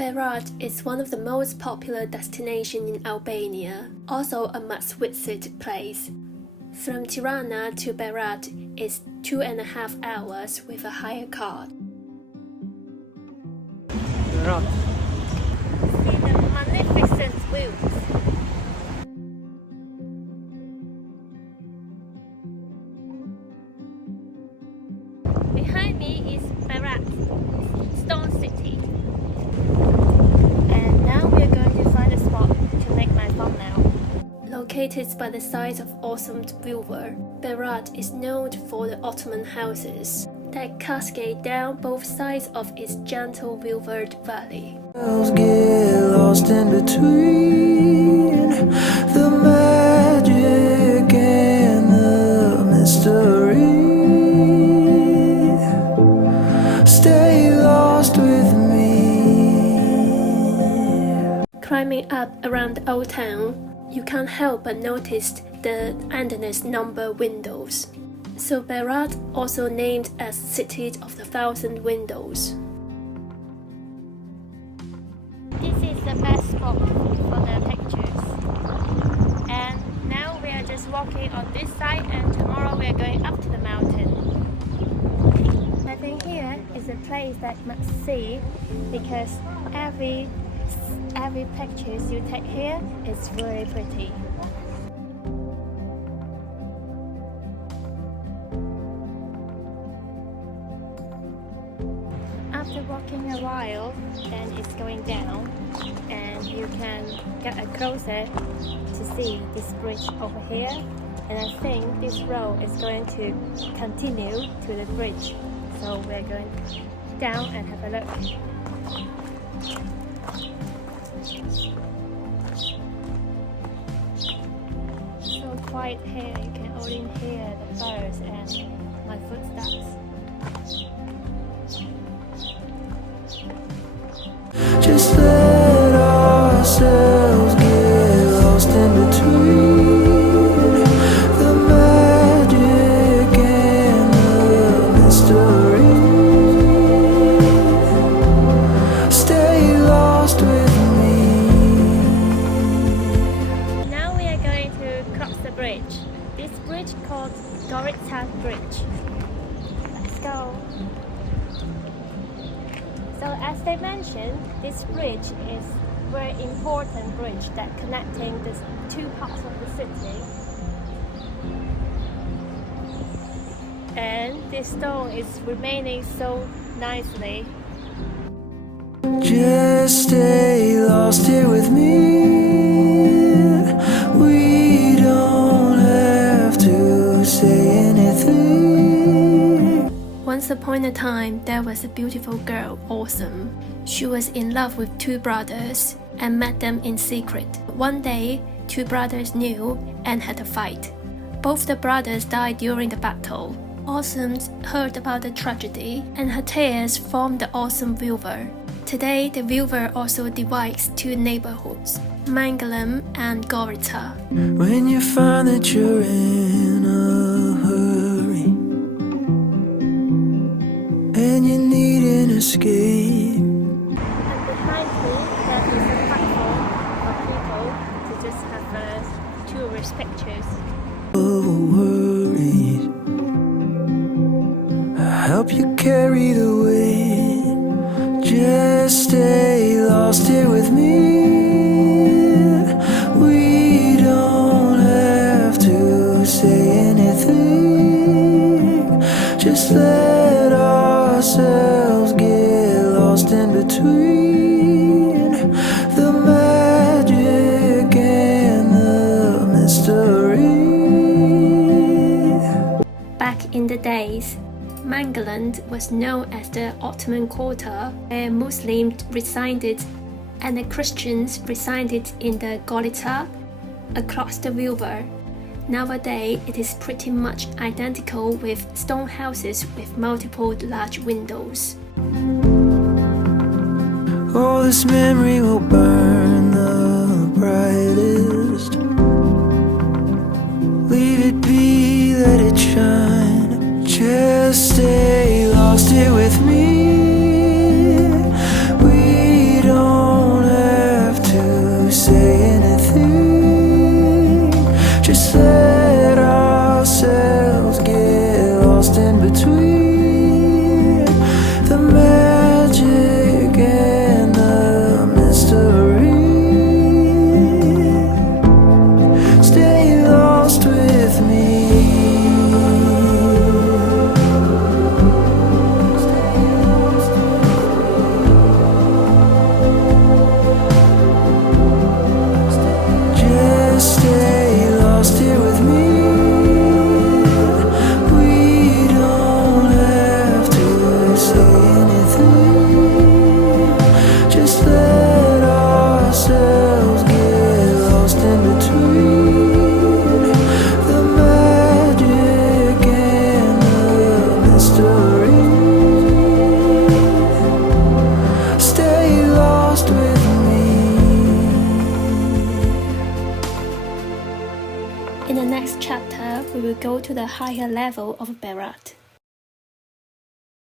Berat is one of the most popular destinations in Albania, also a must-visit place. From Tirana to Berat is 2.5 hours with a hire car. Berat. See the magnificent views. Behind me is Berat, Stone City. And now we are going to find a spot to make my thumbnail. Located by the side of Osum River, Berat is known for the Ottoman houses that cascade down both sides of its gentle rivered valley. Get lost in between the magic and the mystery. Stay lost with me. Climbing up around the old town, you can't help but notice the endless number windows. So Berat also named as City of the Thousand Windows. This is the best spot for the pictures. And now we are just walking on this side, and tomorrow we are going up to the mountain. I think here is a place that you must see because every pictures you take here is very pretty. After walking a while, then it's going down and you can get closer to see this bridge over here, and I think this road is going to continue to the bridge, so we're going down and have a look. So quiet here, you can only hear the birds and my footsteps. Just let ourselves get lost in between the magic and the mystery. Stay lost with me. Now we are going to cross the bridge. This bridge called Gorica Bridge. Let's go. So as they mentioned, this bridge is a very important bridge that connecting the two parts of the city. And this stone is remaining so nicely. Just stay lost here with me. We don't have to say anything. Once upon a time, there was a beautiful girl, Osum. She was in love with two brothers and met them in secret. One day, two brothers knew and had a fight. Both the brothers died during the battle. Osum heard about the tragedy and her tears formed the Osum River. Today, the river also divides two neighborhoods, Mangalem and Gorica. When you find that you're in a hurry and you need an escape, And behind me, there is a platform for people to just have tourist pictures. worried, I'll help you carry the weight. Just stay lost here with me. We don't have to say anything. Just let ourselves get lost in between the magic and the mystery. Back in the days, Mangalem was known as the Ottoman quarter, where Muslims resided and the Christians resided in the Gorica across the river. Nowadays, it is pretty much identical with stone houses with multiple large windows. Oh, this memory will burn the brightest. Leave it be, let it shine. Just stay lost here with me. We don't lost in between the magic and the mystery. Stay lost with me. Just stay lost here with me. We don't have to say anything. Just let ourselves get lost in between the magic and the mystery. Stay lost with me. In the next chapter, we will go to the higher level of Berat.